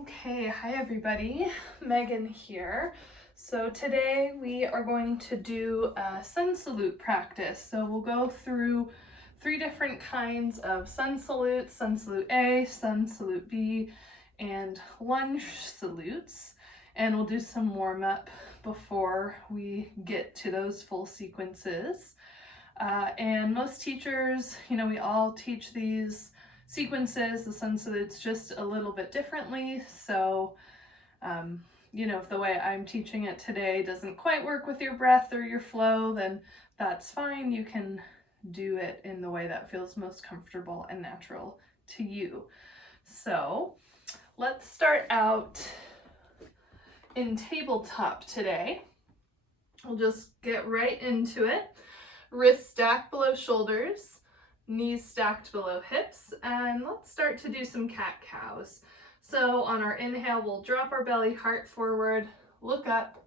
Okay, hi everybody, Megan here. So today we are going to do a sun salute practice. So we'll go through 3 different kinds of sun salutes: sun salute A, sun salute B, and lunge salutes. And we'll do some warm up before we get to those full sequences. And most teachers, we all teach these sequences, the sun salutes, just a little bit differently. So, if the way I'm teaching it today doesn't quite work with your breath or your flow, then that's fine. You can do it in the way that feels most comfortable and natural to you. So let's start out in tabletop today. We'll just get right into it. Wrists stacked below shoulders, knees stacked below hips, and let's start to do some cat-cows. So on our inhale, we'll drop our belly, heart forward, look up,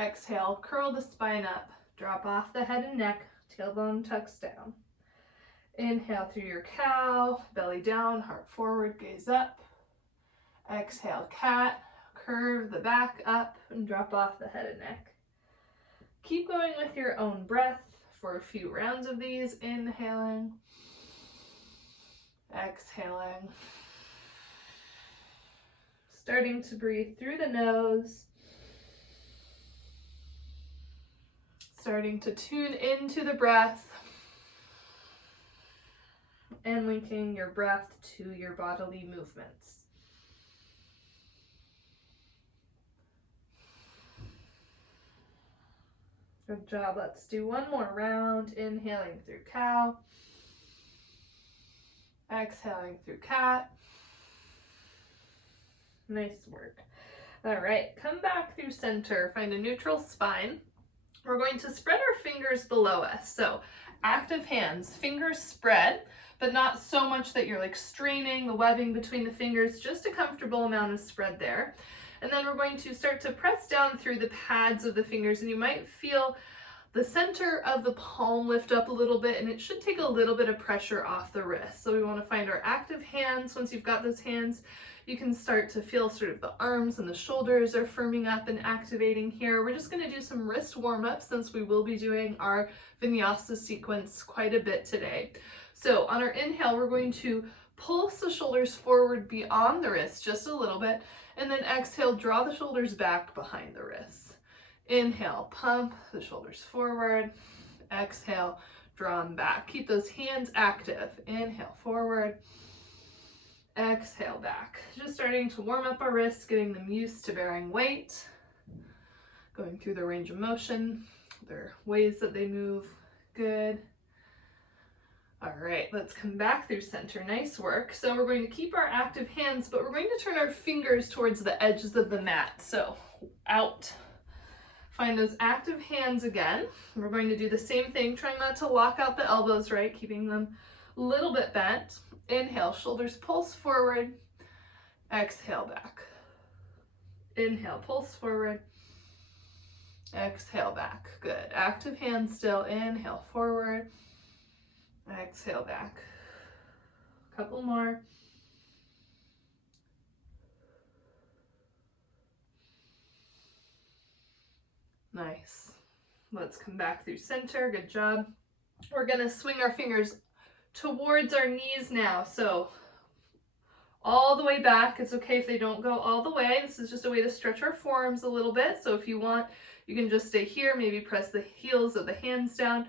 exhale, curl the spine up, drop off the head and neck, tailbone tucks down. Inhale through your cow, belly down, heart forward, gaze up. Exhale, cat, curve the back up and drop off the head and neck. Keep going with your own breath for a few rounds of these, inhaling, exhaling, starting to breathe through the nose, starting to tune into the breath, and linking your breath to your bodily movements. Good job. Let's do one more round. Inhaling through cow. Exhaling through cat. Nice work. All right, come back through center. Find a neutral spine. We're going to spread our fingers below us. So active hands, fingers spread, but not so much that you're like straining the webbing between the fingers, just a comfortable amount of spread there. And then we're going to start to press down through the pads of the fingers, and you might feel the center of the palm lift up a little bit, and it should take a little bit of pressure off the wrist. So we want to find our active hands. Once you've got those hands, you can start to feel sort of the arms and the shoulders are firming up and activating here. We're just going to do some wrist warm-up since we will be doing our vinyasa sequence quite a bit today. So on our inhale, we're going to pulse the shoulders forward beyond the wrist just a little bit, and then exhale, draw the shoulders back behind the wrists. Inhale, pump the shoulders forward. Exhale, draw them back. Keep those hands active. Inhale, forward. Exhale, back. Just starting to warm up our wrists, getting them used to bearing weight, going through the range of motion, their ways that they move. Good. All right, let's come back through center. Nice work. So we're going to keep our active hands, but we're going to turn our fingers towards the edges of the mat. So out. Find those active hands again. We're going to do the same thing, trying not to lock out the elbows, right? Keeping them a little bit bent. Inhale, shoulders pulse forward. Exhale, back. Inhale, pulse forward. Exhale, back. Good. Active hands still. Inhale, forward. Exhale, back. A couple more. Nice. Let's come back through center. Good job. We're going to swing our fingers towards our knees now. So all the way back. It's okay if they don't go all the way. This is just a way to stretch our forearms a little bit. So if you want, you can just stay here. Maybe press the heels of the hands down.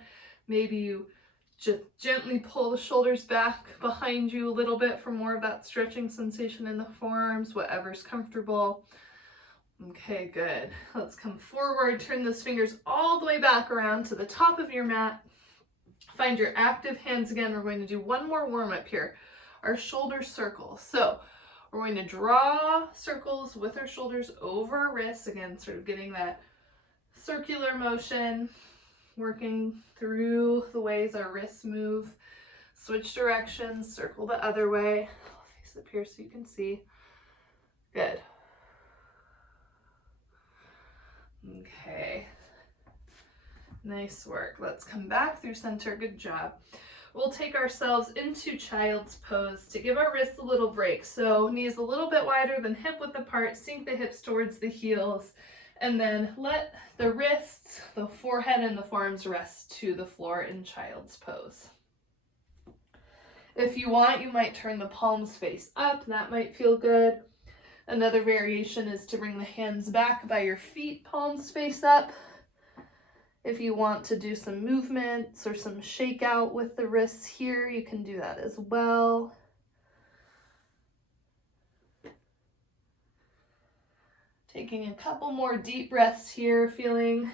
Maybe you just gently pull the shoulders back behind you a little bit for more of that stretching sensation in the forearms, whatever's comfortable. Okay, good. Let's come forward, turn those fingers all the way back around to the top of your mat. Find your active hands again. We're going to do one more warm up here, our shoulder circles. So we're going to draw circles with our shoulders over our wrists, again, sort of getting that circular motion, working through the ways our wrists move. Switch directions, circle the other way. I'll face up here so you can see. Good. Okay, nice work. Let's come back through center. Good job. we'll take ourselves into child's pose to give our wrists a little break. So knees a little bit wider than hip width apart, sink the hips towards the heels, and then let the wrists, the forehead, and the forearms rest to the floor in child's pose. If you want, you might turn the palms face up. That might feel good. Another variation is to bring the hands back by your feet, palms face up. If you want to do some movements or some shakeout with the wrists here, you can do that as well. Taking a couple more deep breaths here, feeling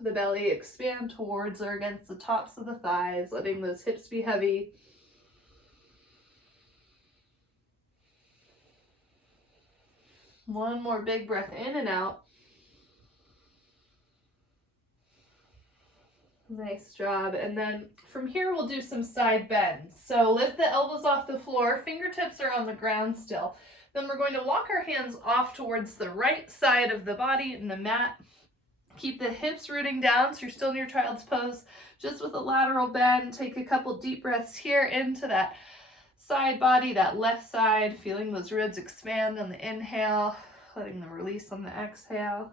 the belly expand towards or against the tops of the thighs, letting those hips be heavy. One more big breath in and out. Nice job. And then from here, we'll do some side bends. So lift the elbows off the floor, fingertips are on the ground still. Then we're going to walk our hands off towards the right side of the body in the mat. Keep the hips rooting down, so you're still in your child's pose, just with a lateral bend. Take a couple deep breaths here into that side body, that left side, feeling those ribs expand on the inhale, letting them release on the exhale.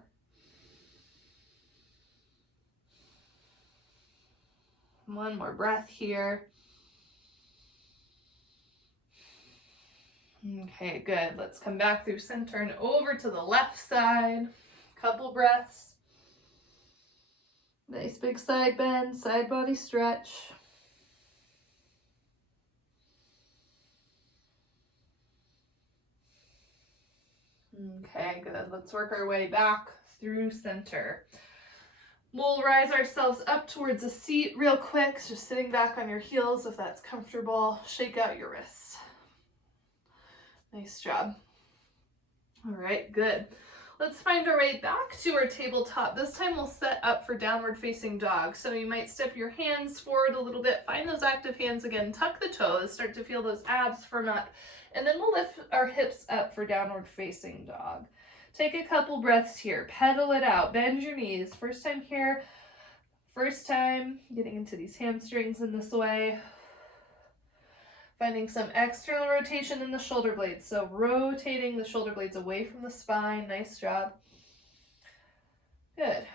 One more breath here. Okay, good. Let's come back through center and over to the left side. Couple breaths. Nice big side bend, side body stretch. Okay, good. Let's work our way back through center. We'll rise ourselves up towards a seat real quick, just sitting back on your heels if that's comfortable. Shake out your wrists. Nice job. All right, good. Let's find our way back to our tabletop. This time we'll set up for downward facing dog. So you might step your hands forward a little bit, find those active hands again, tuck the toes, start to feel those abs firm up, and then we'll lift our hips up for downward facing dog. Take a couple breaths here, pedal it out, bend your knees. First time here, first time getting into these hamstrings in this way. Finding some external rotation in the shoulder blades. So rotating the shoulder blades away from the spine. Nice job. Good.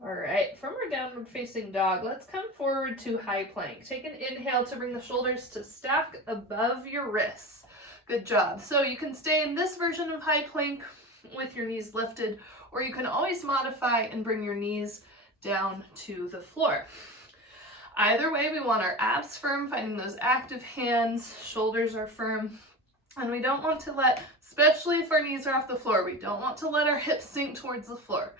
All right, from our downward facing dog, let's come forward to high plank. Take an inhale to bring the shoulders to stack above your wrists. Good job. So you can stay in this version of high plank with your knees lifted, or you can always modify and bring your knees down to the floor. Either way, we want our abs firm, finding those active hands, shoulders are firm, and we don't want to let, especially if our knees are off the floor, we don't want to let our hips sink towards the floor.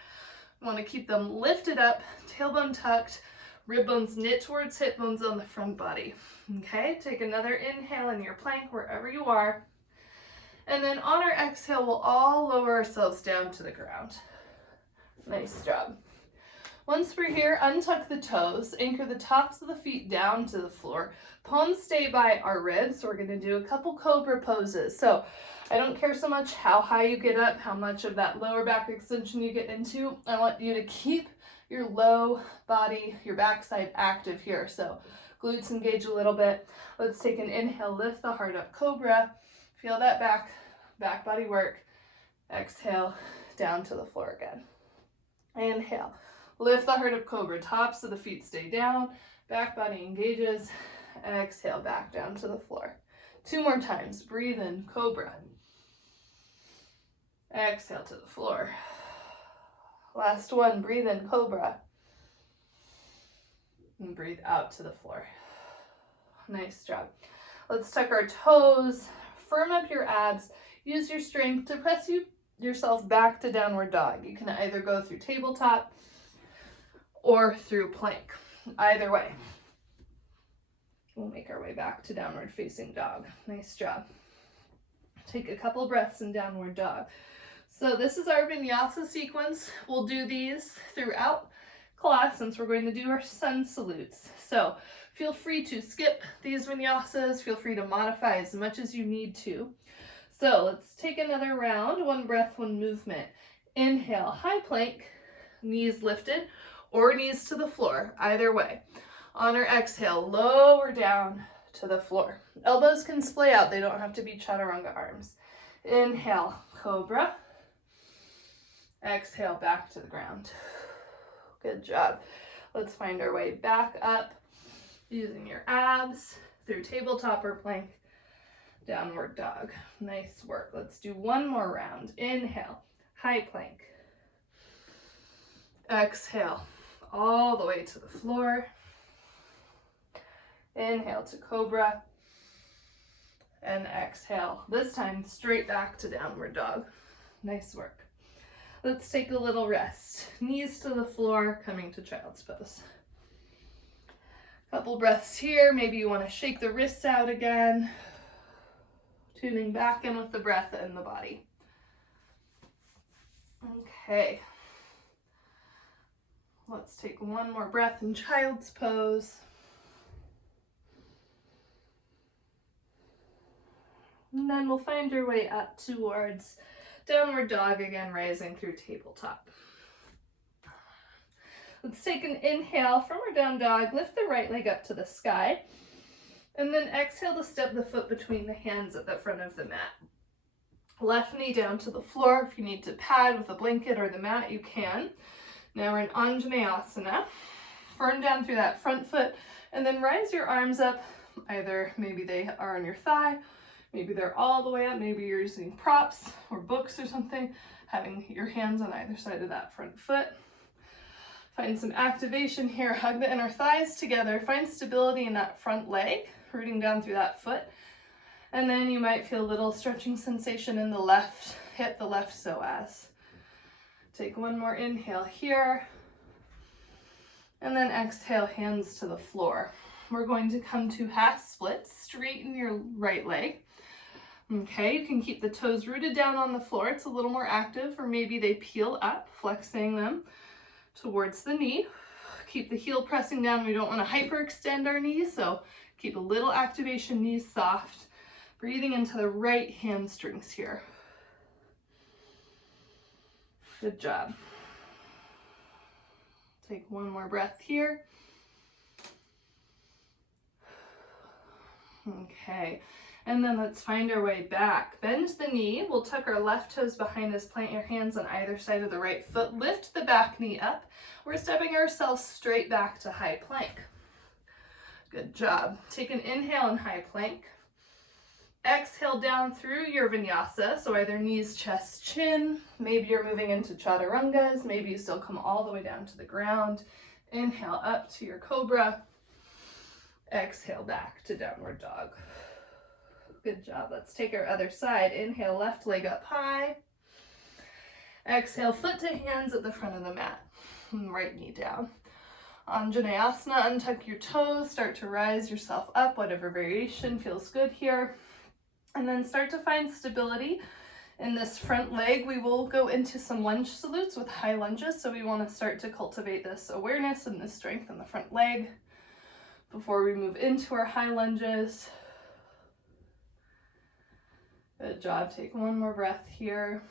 We want to keep them lifted up, tailbone tucked, rib bones knit towards hip bones on the front body. Okay, take another inhale in your plank wherever you are. And then on our exhale, we'll all lower ourselves down to the ground. Nice job. Once we're here, untuck the toes, anchor the tops of the feet down to the floor. Palms stay by our ribs. So we're going to do a couple cobra poses. So I don't care so much how high you get up, how much of that lower back extension you get into. I want you to keep your low body, your backside active here. So glutes engage a little bit. Let's take an inhale, lift the heart up, cobra. Feel that back body work. Exhale, down to the floor again. Inhale, lift the heart up, cobra. Tops of the feet stay down, back body engages. Exhale, back down to the floor. 2 more times. Breathe in, cobra. Exhale to the floor. Last one, breathe in, cobra. And breathe out to the floor. Nice job. Let's tuck our toes, firm up your abs, use your strength to press yourself back to downward dog. You can either go through tabletop or through plank. Either way. We'll make our way back to downward facing dog. Nice job. Take a couple breaths in downward dog. So this is our vinyasa sequence. We'll do these throughout class since we're going to do our sun salutes. So feel free to skip these vinyasas. Feel free to modify as much as you need to. So let's take another round. 1 breath, 1 movement. Inhale, high plank, knees lifted or knees to the floor, either way. On our exhale, lower down to the floor. Elbows can splay out. They don't have to be chaturanga arms. Inhale, cobra. Exhale, back to the ground. Good job. Let's find our way back up using your abs through tabletop or plank, downward dog. Nice work. Let's do one more round. Inhale, high plank. Exhale, all the way to the floor. Inhale to cobra. And exhale. This time straight back to downward dog. Nice work. Let's take a little rest. Knees to the floor, coming to child's pose. Couple breaths here. Maybe you want to shake the wrists out again. Tuning back in with the breath and the body. Okay. Let's take one more breath in child's pose. And then we'll find your way up towards downward dog again, rising through tabletop. Let's take an inhale from our down dog, lift the right leg up to the sky, and then exhale to step the foot between the hands at the front of the mat. Left knee down to the floor. If you need to pad with a blanket or the mat, you can. Now we're in Anjaneyasana. Firm down through that front foot, and then rise your arms up. Either maybe they are on your thigh, maybe they're all the way up, maybe you're using props or books or something, having your hands on either side of that front foot. Find some activation here, hug the inner thighs together, find stability in that front leg, rooting down through that foot. And then you might feel a little stretching sensation in the left hip, the left psoas. Take one more inhale here, and then exhale, hands to the floor. We're going to come to half splits, straighten your right leg. Okay, you can keep the toes rooted down on the floor. It's a little more active, or maybe they peel up, flexing them towards the knee. Keep the heel pressing down. We don't want to hyperextend our knees, so keep a little activation, knees soft. Breathing into the right hamstrings here. Good job. Take one more breath here. Okay. And then let's find our way back. Bend the knee. We'll tuck our left toes behind us. Plant your hands on either side of the right foot. Lift the back knee up. We're stepping ourselves straight back to high plank. Good job. Take an inhale in high plank. Exhale down through your vinyasa. So either knees, chest, chin. Maybe you're moving into chaturangas. Maybe you still come all the way down to the ground. Inhale up to your cobra. Exhale back to downward dog. Good job. Let's take our other side. Inhale, left leg up high. Exhale, foot to hands at the front of the mat. Right knee down. Anjaneyasana, untuck your toes. Start to rise yourself up, whatever variation feels good here. And then start to find stability in this front leg. We will go into some lunge salutes with high lunges. So we want to start to cultivate this awareness and this strength in the front leg before we move into our high lunges. Good job. Take one more breath here.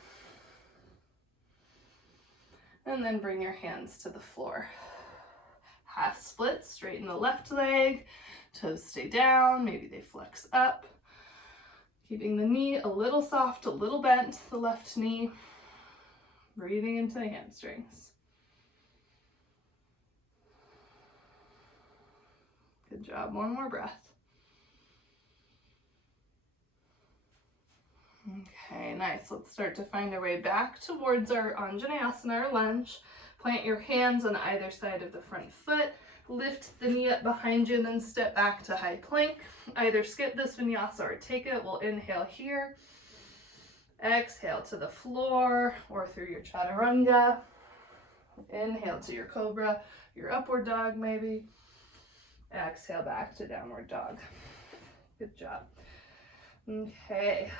And then bring your hands to the floor. Half split, straighten the left leg. Toes stay down. Maybe they flex up. Keeping the knee a little soft, a little bent, the left knee. Breathing into the hamstrings. Good job. One more breath. Okay, nice. Let's start to find our way back towards our Anjaneyasana, our lunge. Plant your hands on either side of the front foot. Lift the knee up behind you and then step back to high plank. Either skip this vinyasa or take it. We'll inhale here. Exhale to the floor or through your chaturanga. Inhale to your cobra, your upward dog maybe. Exhale back to downward dog. Good job. Okay.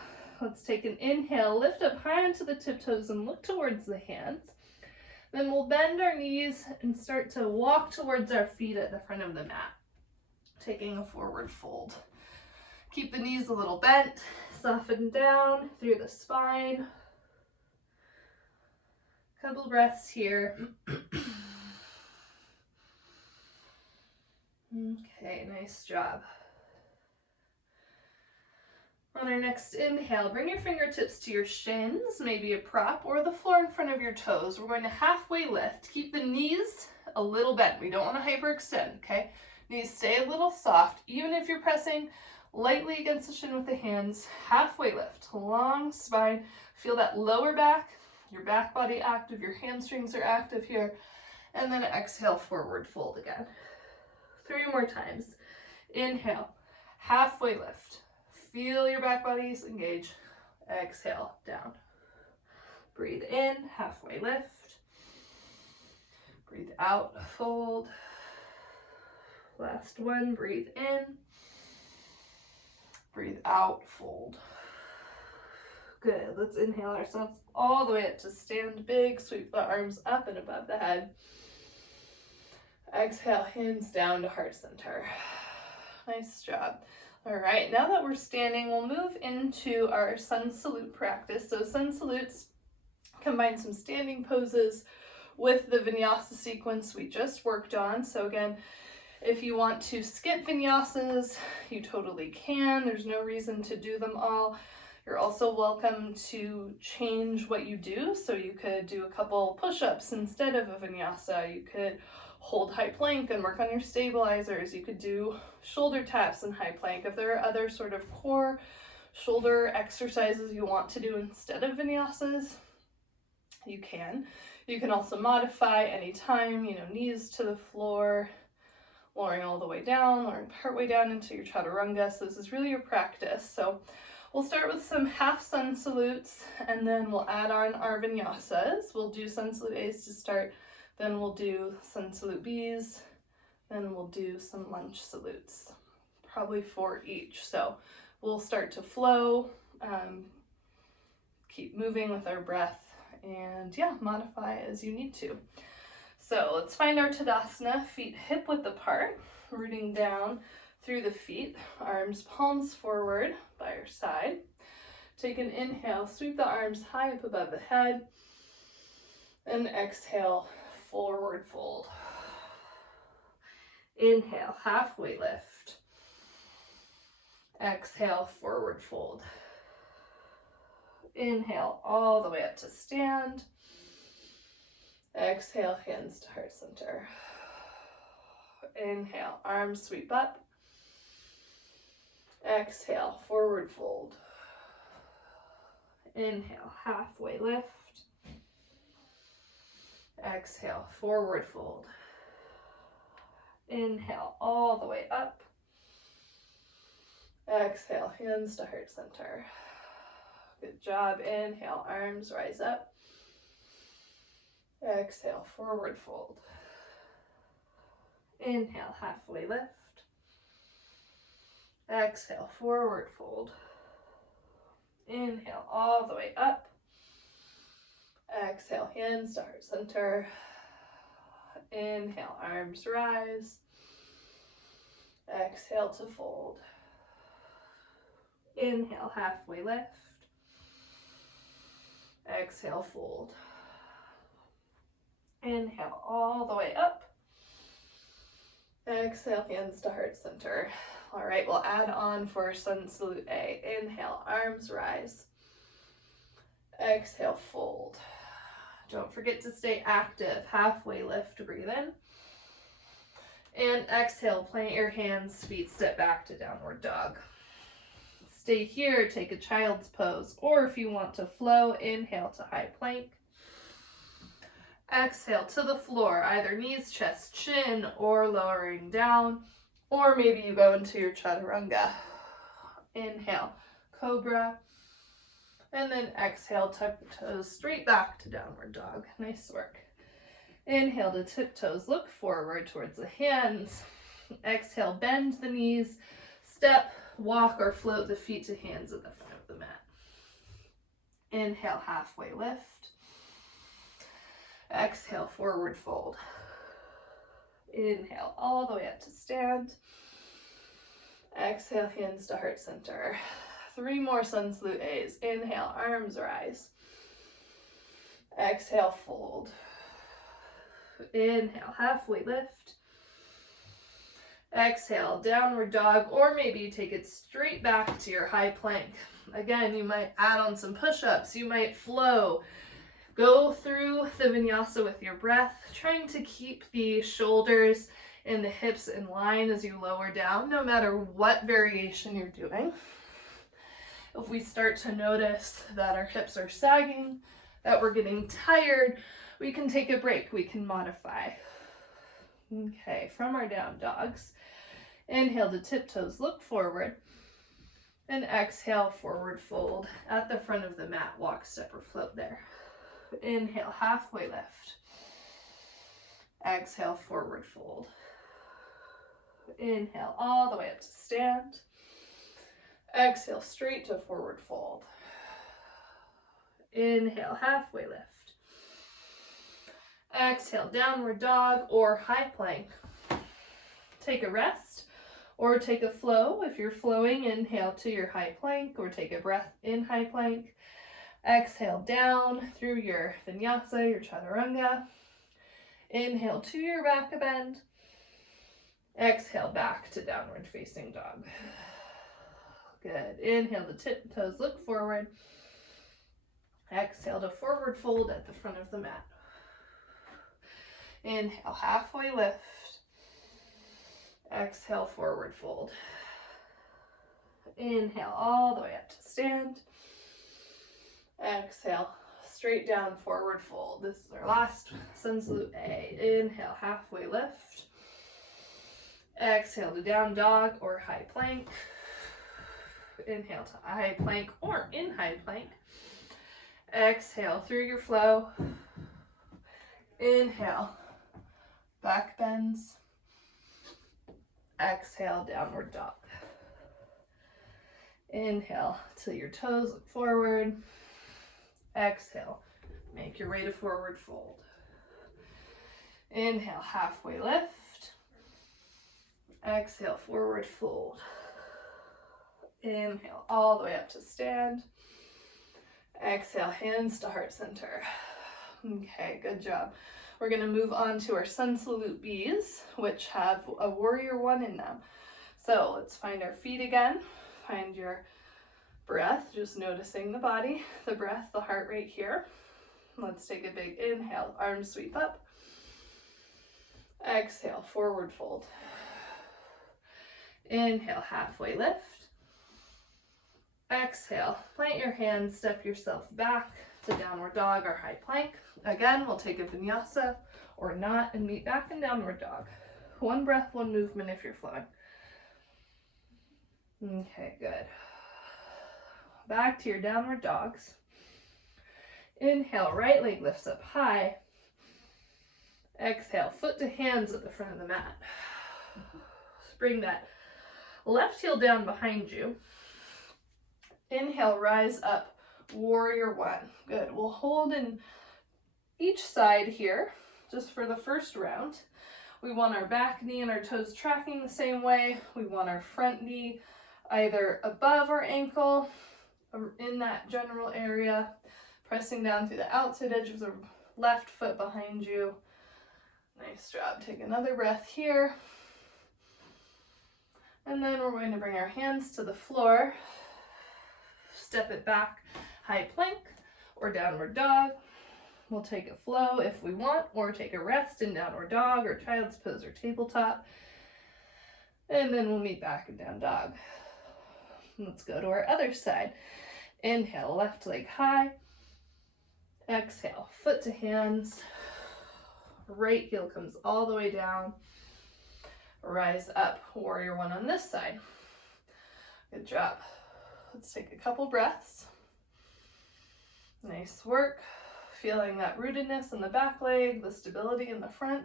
Let's take an inhale, lift up high onto the tiptoes and look towards the hands. Then we'll bend our knees and start to walk towards our feet at the front of the mat, taking a forward fold. Keep the knees a little bent, soften down through the spine. Couple breaths here. Okay, nice job. On our next inhale, bring your fingertips to your shins, maybe a prop or the floor in front of your toes. We're going to halfway lift. Keep the knees a little bent. We don't want to hyperextend, okay? Knees stay a little soft, even if you're pressing lightly against the shin with the hands. Halfway lift, long spine. Feel that lower back, your back body active, your hamstrings are active here. And then exhale, forward fold again. 3 more times. Inhale, halfway lift. Feel your back bodies engage. Exhale, down. Breathe in, halfway lift. Breathe out, fold. Last one, breathe in. Breathe out, fold. Good, let's inhale ourselves all the way up to stand big. Sweep the arms up and above the head. Exhale, hands down to heart center. Nice job. All right, now that we're standing, we'll move into our sun salute practice. So sun salutes combine some standing poses with the vinyasa sequence we just worked on. So again, if you want to skip vinyasas, you totally can. There's no reason to do them all. You're also welcome to change what you do. So you could do a couple push-ups instead of a vinyasa. You could hold high plank and work on your stabilizers. You could do shoulder taps and high plank. If there are other sort of core shoulder exercises you want to do instead of vinyasas, you can. You can also modify anytime, knees to the floor, lowering all the way down, lowering partway down into your chaturanga. So this is really your practice. So we'll start with some half sun salutes, and then we'll add on our vinyasas. We'll do sun salute A's to start, then we'll do sun salute B's, then we'll do some lunge salutes, probably 4 each. So we'll start to flow, keep moving with our breath, and modify as you need to. So let's find our Tadasana, feet hip width apart, rooting down through the feet, arms palms forward by your side. Take an inhale, sweep the arms high up above the head, and exhale, forward fold. Inhale, halfway lift. Exhale, forward fold. Inhale, all the way up to stand. Exhale, hands to heart center. Inhale, arms sweep up. Exhale, forward fold. Inhale, halfway lift. Exhale, forward fold. Inhale, all the way up. Exhale, hands to heart center. Good job. Inhale, arms rise up. Exhale, forward fold. Inhale, halfway lift. Exhale, forward fold. Inhale, all the way up. Exhale, hands to heart center. Inhale, arms rise. Exhale to fold. Inhale, halfway lift. Exhale, fold. Inhale, all the way up. Exhale, hands to heart center. All right, we'll add on for sun salute A. Inhale, arms rise. Exhale, fold. Don't forget to stay active. Halfway lift, breathe in. And exhale, plant your hands, feet step back to downward dog. Stay here, take a child's pose, or if you want to flow, inhale to high plank. Exhale to the floor, either knees, chest, chin, or lowering down, or maybe you go into your chaturanga. Inhale, cobra, and then exhale, tuck the toes straight back to downward dog. Nice work. Inhale to tiptoes, look forward towards the hands. Exhale, bend the knees, step, walk, or float the feet to hands at the front of the mat. Inhale, halfway lift. Exhale, forward fold. Inhale, all the way up to stand. Exhale, hands to heart center. 3 more sun salute A's. Inhale, arms rise. Exhale, fold. Inhale, halfway lift. Exhale, downward dog, or maybe you take it straight back to your high plank. Again, you might add on some push-ups, you might flow. Go through the vinyasa with your breath, trying to keep the shoulders and the hips in line as you lower down, no matter what variation you're doing. If we start to notice that our hips are sagging, that we're getting tired, we can take a break, we can modify. Okay, from our down dogs, inhale to tiptoes, look forward, and exhale, forward fold at the front of the mat, walk, step, or float there. Inhale, halfway lift. Exhale, forward fold. Inhale, all the way up to stand. Exhale, straight to forward fold. Inhale, halfway lift. Exhale, downward dog or high plank. Take a rest or take a flow. If you're flowing, inhale to your high plank or take a breath in high plank. Exhale down through your vinyasa, your chaturanga. Inhale to your back bend. Exhale back to downward facing dog. Good. Inhale to tiptoes, look forward. Exhale to forward fold at the front of the mat. Inhale, halfway lift. Exhale, forward fold. Inhale, all the way up to stand. Exhale, straight down, forward fold. This is our last Sun Salute A. Inhale, halfway lift. Exhale to down dog or high plank. Inhale to high plank or in high plank. Exhale through your flow. Inhale, back bends. Exhale, downward dog. Inhale till your toes look forward. Exhale, make your way to forward fold. Inhale, halfway lift. Exhale, forward fold. Inhale, all the way up to stand. Exhale, hands to heart center. Okay, good job. We're going to move on to our Sun Salute B's, which have a warrior one in them. So let's find our feet again. Find your breath, just noticing the body, the breath, the heart rate here. Let's take a big inhale, arms sweep up. Exhale, forward fold. Inhale, halfway lift. Exhale, plant your hands, step yourself back to downward dog or high plank. Again, we'll take a vinyasa or not and meet back in downward dog. One breath, one movement if you're flowing. Okay, good. Back to your downward dogs. Inhale, right leg lifts up high. Exhale, foot to hands at the front of the mat. Bring that left heel down behind you. Inhale, rise up, warrior one. Good. We'll hold in each side here, just for the first round. We want our back knee and our toes tracking the same way. We want our front knee either above our ankle, in that general area, pressing down through the outside edge of the left foot behind you. Nice job. Take another breath here. And then we're going to bring our hands to the floor. Step it back, high plank or downward dog. We'll take a flow if we want, or take a rest in downward dog or child's pose or tabletop. And then we'll meet back in down dog. Let's go to our other side. Inhale, left leg high. Exhale, foot to hands. Right heel comes all the way down. Rise up, warrior one on this side. Good job. Let's take a couple breaths. Nice work. Feeling that rootedness in the back leg, the stability in the front.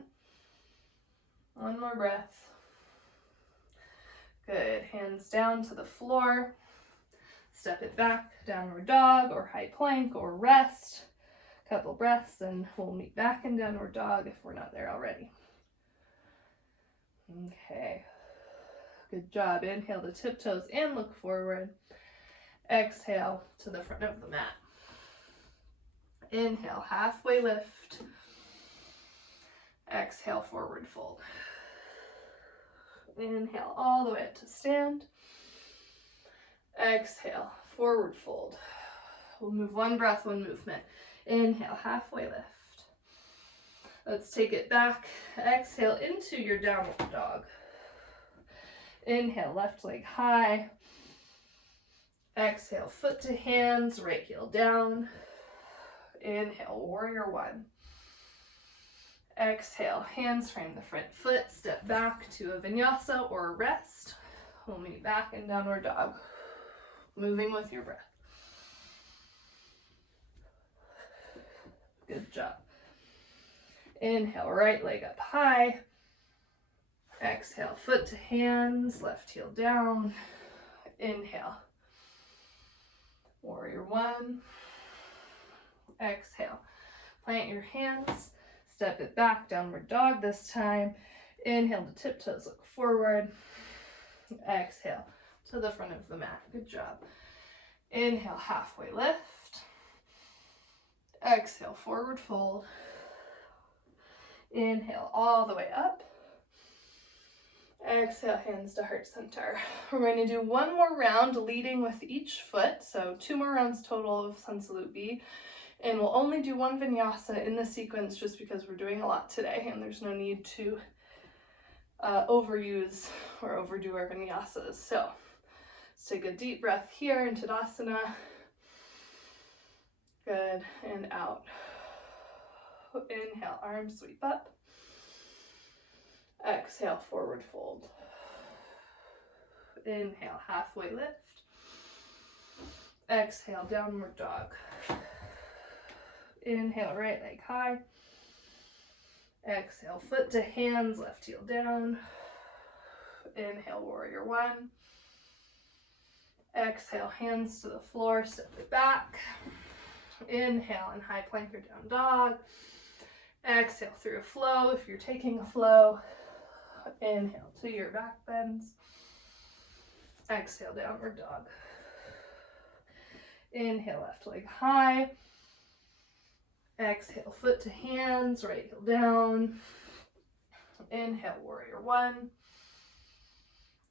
One more breath. Good. Hands down to the floor. Step it back, downward dog or high plank or rest. Couple breaths and we'll meet back in downward dog if we're not there already. Okay. Good job. Inhale to tiptoes and look forward. Exhale to the front of the mat. Inhale, halfway lift. Exhale, forward fold. Inhale all the way up to stand. Exhale, forward fold. We'll move one breath, one movement. Inhale, halfway lift. Let's take it back. Exhale into your downward dog. Inhale, left leg high. Exhale, foot to hands, right heel down. Inhale, warrior one. Exhale, hands frame the front foot, step back to a vinyasa or a rest. We'll meet back in downward dog, moving with your breath. Good job. Inhale, right leg up high. Exhale, foot to hands, left heel down. Inhale, warrior one. Exhale, plant your hands, step it back, downward dog this time. Inhale to tiptoes, look forward. Exhale to the front of the mat. Good job. Inhale, halfway lift. Exhale, forward fold. Inhale all the way up. Exhale, hands to heart center. We're going to do one more round leading with each foot. So 2 more rounds total of Sun Salute B. And we'll only do one vinyasa in the sequence just because we're doing a lot today and there's no need to overuse or overdo our vinyasas. So let's take a deep breath here in Tadasana. Good, and out. Inhale, arms sweep up. Exhale, forward fold. Inhale, halfway lift. Exhale, downward dog. Inhale, right leg high. Exhale, foot to hands, left heel down. Inhale, warrior one. Exhale, hands to the floor, step it back. Inhale and high plank or down dog. Exhale through a flow if you're taking a flow. Inhale to your back bends. Exhale, downward dog. Inhale, left leg high. Exhale, foot to hands, right heel down. Inhale, warrior one.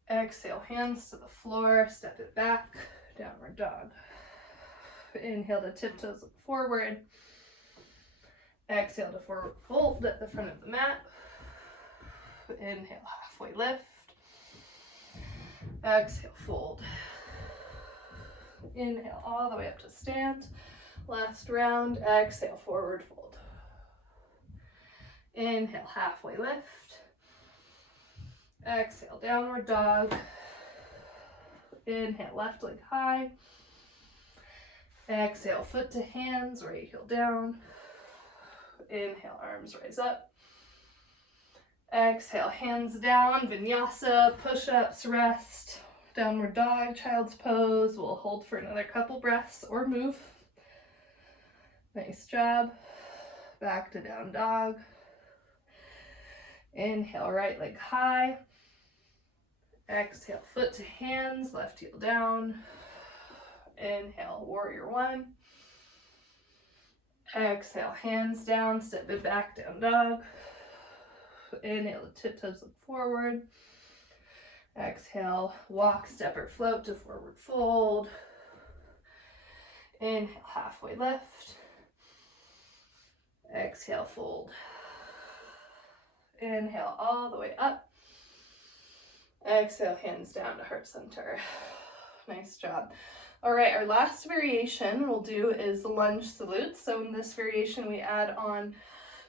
Exhale, hands to the floor, step it back, downward dog. Inhale to tiptoes, look forward. Exhale to forward fold at the front of the mat. Inhale, halfway lift. Exhale, fold. Inhale all the way up to stand. Last round, exhale, forward fold. Inhale, halfway lift. Exhale, downward dog. Inhale, left leg high. Exhale, foot to hands, right heel down. Inhale, arms rise up. Exhale, hands down, vinyasa, push-ups, rest, downward dog, child's pose. We'll hold for another couple breaths or move. Nice job. Back to down dog. Inhale, right leg high. Exhale, foot to hands, left heel down. Inhale, warrior one. Exhale, hands down, step it back, down dog. Inhale, tiptoes look forward. Exhale, walk, step or float to forward fold. Inhale, halfway lift. Exhale, fold. Inhale all the way up. Exhale, hands down to heart center. Nice job. All right, our last variation we'll do is lunge salutes. So in this variation, we add on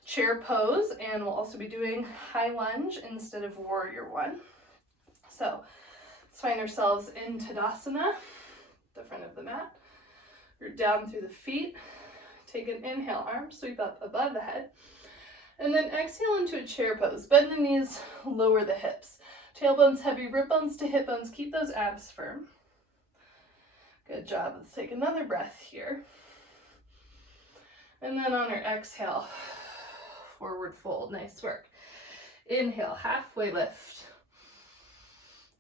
chair pose, and we'll also be doing high lunge instead of warrior one. So let's find ourselves in Tadasana, the front of the mat. Root down through the feet. Take an inhale, arm sweep up above the head. And then exhale into a chair pose. Bend the knees, lower the hips. Tailbones heavy, rib bones to hip bones. Keep those abs firm. Good job. Let's take another breath here. And then on our exhale, forward fold. Nice work. Inhale, halfway lift.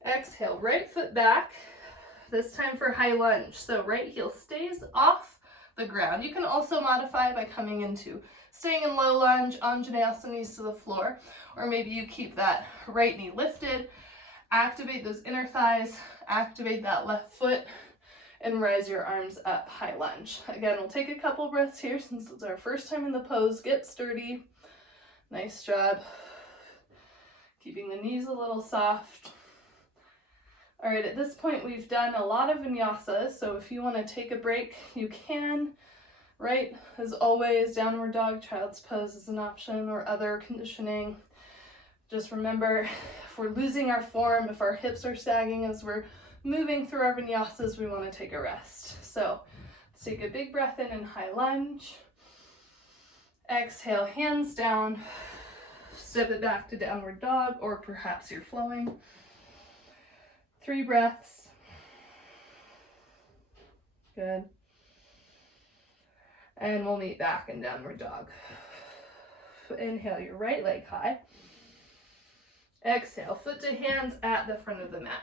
Exhale, right foot back. This time for high lunge. So right heel stays off the ground. You can also modify by coming into staying in low lunge, Anjaneyasana, knees to the floor, or maybe you keep that right knee lifted Activate those inner thighs, activate that left foot, and rise your arms up, high lunge. Again, we'll take a couple breaths here since it's our first time in the pose. Get sturdy. Nice job. Keeping the knees a little soft. All right, at this point, we've done a lot of vinyasa, so if you want to take a break, you can. Right, as always, downward dog, child's pose is an option, or other conditioning. Just remember, if we're losing our form, if our hips are sagging as we're moving through our vinyasas, we want to take a rest. So let's take a big breath in high lunge. Exhale, hands down. Step it back to downward dog, or perhaps you're flowing. 3 breaths. Good. And we'll meet back in downward dog. Inhale your right leg high. Exhale, foot to hands at the front of the mat.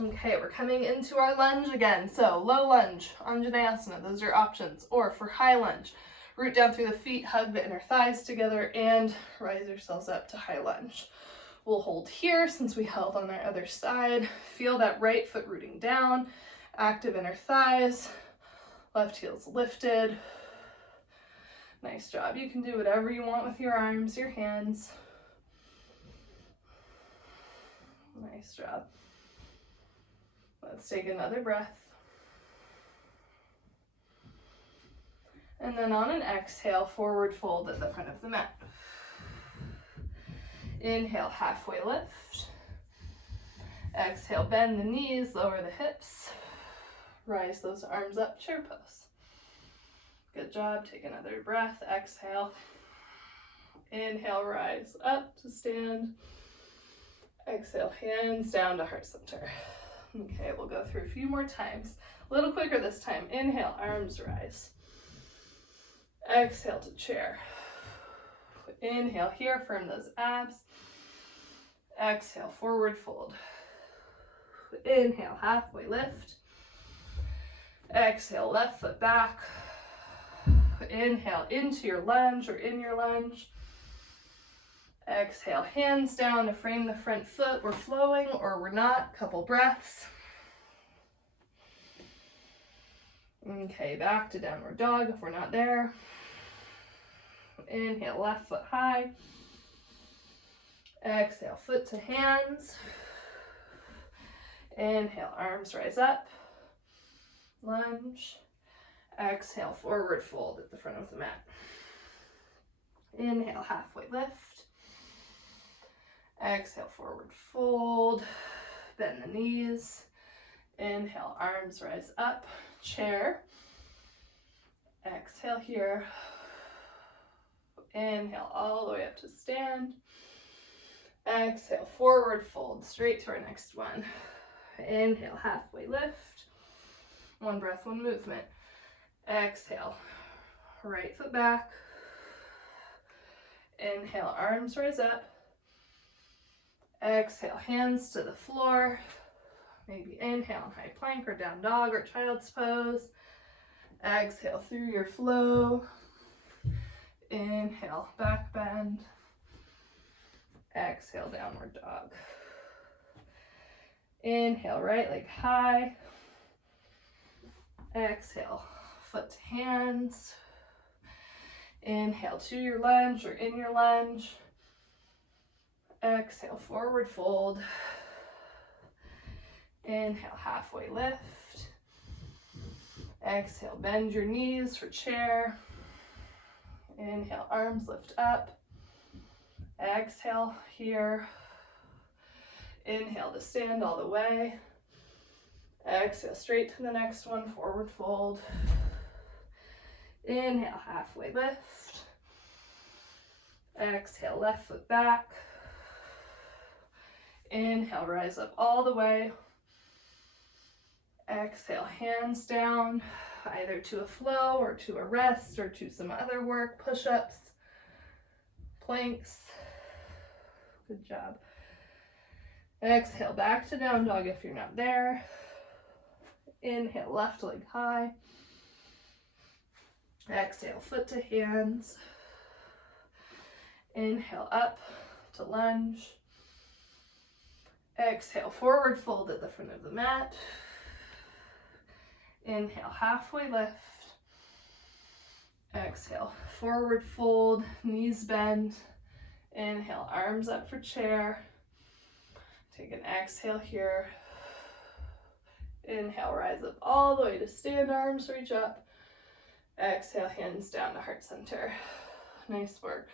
Okay, we're coming into our lunge again. So low lunge, Anjaneyasana, those are options. Or for high lunge, root down through the feet, hug the inner thighs together, and rise yourselves up to high lunge. We'll hold here since we held on our other side. Feel that right foot rooting down, active inner thighs, left heel's lifted. Nice job. You can do whatever you want with your arms, your hands. Nice job. Let's take another breath. And then on an exhale, forward fold at the front of the mat. Inhale, halfway lift. Exhale, bend the knees, lower the hips. Rise those arms up, chair pose. Good job. Take another breath. Exhale. Inhale, rise up to stand. Exhale, hands down to heart center. Okay, we'll go through a few more times. A little quicker this time. Inhale, arms rise. Exhale to chair. Inhale here, firm those abs. Exhale, forward fold. Inhale, halfway lift. Exhale, left foot back. Inhale, into your lunge or in your lunge. Exhale, hands down to frame the front foot. We're flowing or we're not. Couple breaths. Okay, back to downward dog if we're not there. Inhale, left foot high. Exhale, foot to hands. Inhale, arms rise up. Lunge. Exhale, forward fold at the front of the mat. Inhale, halfway lift. Exhale, forward fold. Bend the knees. Inhale, arms rise up. Chair. Exhale here. Inhale all the way up to stand. Exhale, forward fold, straight to our next one. Inhale, halfway lift. One breath, one movement. Exhale, right foot back. Inhale, arms rise up. Exhale, hands to the floor. Maybe inhale, high plank or down dog or child's pose. Exhale through your flow. Inhale, back bend. Exhale, downward dog. Inhale, right leg high. Exhale, foot to hands. Inhale to your lunge or in your lunge. Exhale, forward fold. Inhale, halfway lift. Exhale, bend your knees for chair. Inhale, arms lift up. Exhale here. Inhale to stand all the way. Exhale, straight to the next one, forward fold. Inhale, halfway lift. Exhale, left foot back. Inhale, rise up all the way. Exhale, hands down, either to a flow or to a rest or to some other work, push-ups, planks. Good job. Exhale, back to down dog if you're not there. Inhale, left leg high. Exhale, foot to hands. Inhale, up to lunge. Exhale, forward fold at the front of the mat. Inhale, halfway lift. Exhale, forward fold, knees bend. Inhale, arms up for chair. Take an exhale here. Inhale, rise up all the way to stand, arms reach up. Exhale, hands down to heart center. Nice work.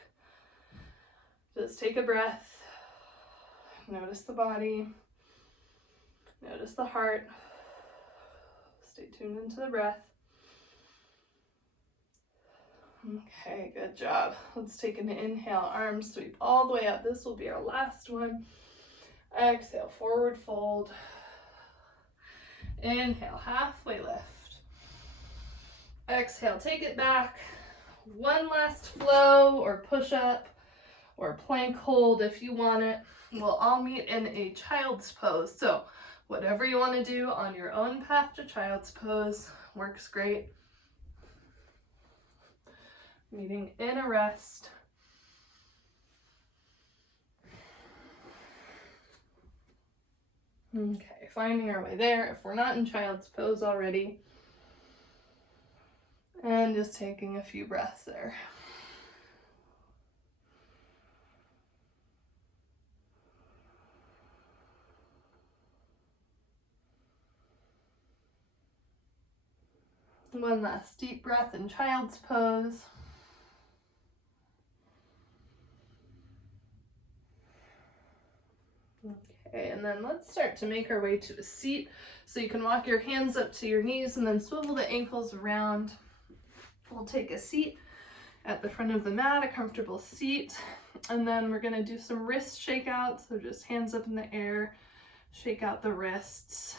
Just take a breath. Notice the body. Notice the heart. Stay tuned into the breath. Okay, good job. Let's take an inhale, arms sweep all the way up. This will be our last one. Exhale, forward fold. Inhale, halfway lift. Exhale, take it back. One last flow or push up or plank hold if you want it. We'll all meet in a child's pose. So whatever you want to do on your own path to child's pose works great. Meeting in a rest. Okay, finding our way there if we're not in child's pose already. And just taking a few breaths there. One last deep breath in child's pose. Okay, and then let's start to make our way to a seat. So you can walk your hands up to your knees and then swivel the ankles around. We'll take a seat at the front of the mat, a comfortable seat. And then we're gonna do some wrist shakeouts. So just hands up in the air, shake out the wrists.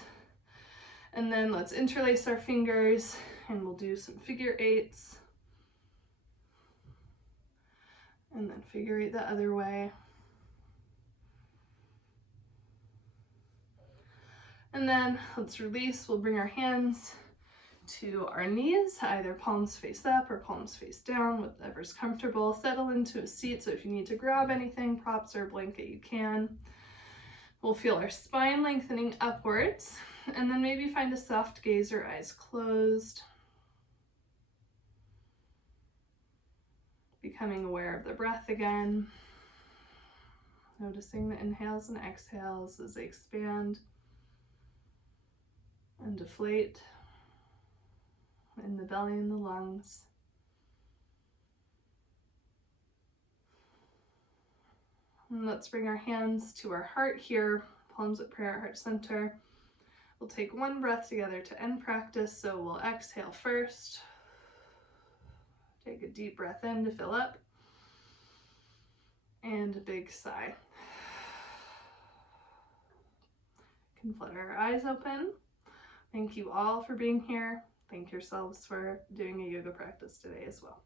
And then let's interlace our fingers and we'll do some figure eights. And then figure eight the other way. And then let's release. We'll bring our hands to our knees, either palms face up or palms face down, whatever's comfortable. Settle into a seat, so if you need to grab anything, props or a blanket, you can. We'll feel our spine lengthening upwards, and then maybe find a soft gaze or eyes closed. Becoming aware of the breath again. Noticing the inhales and exhales as they expand and deflate in the belly and the lungs. And let's bring our hands to our heart here, palms at prayer, heart center. We'll take one breath together to end practice, so we'll exhale first. Take a deep breath in to fill up. And a big sigh. You can flutter our eyes open. Thank you all for being here. Thank yourselves for doing a yoga practice today as well.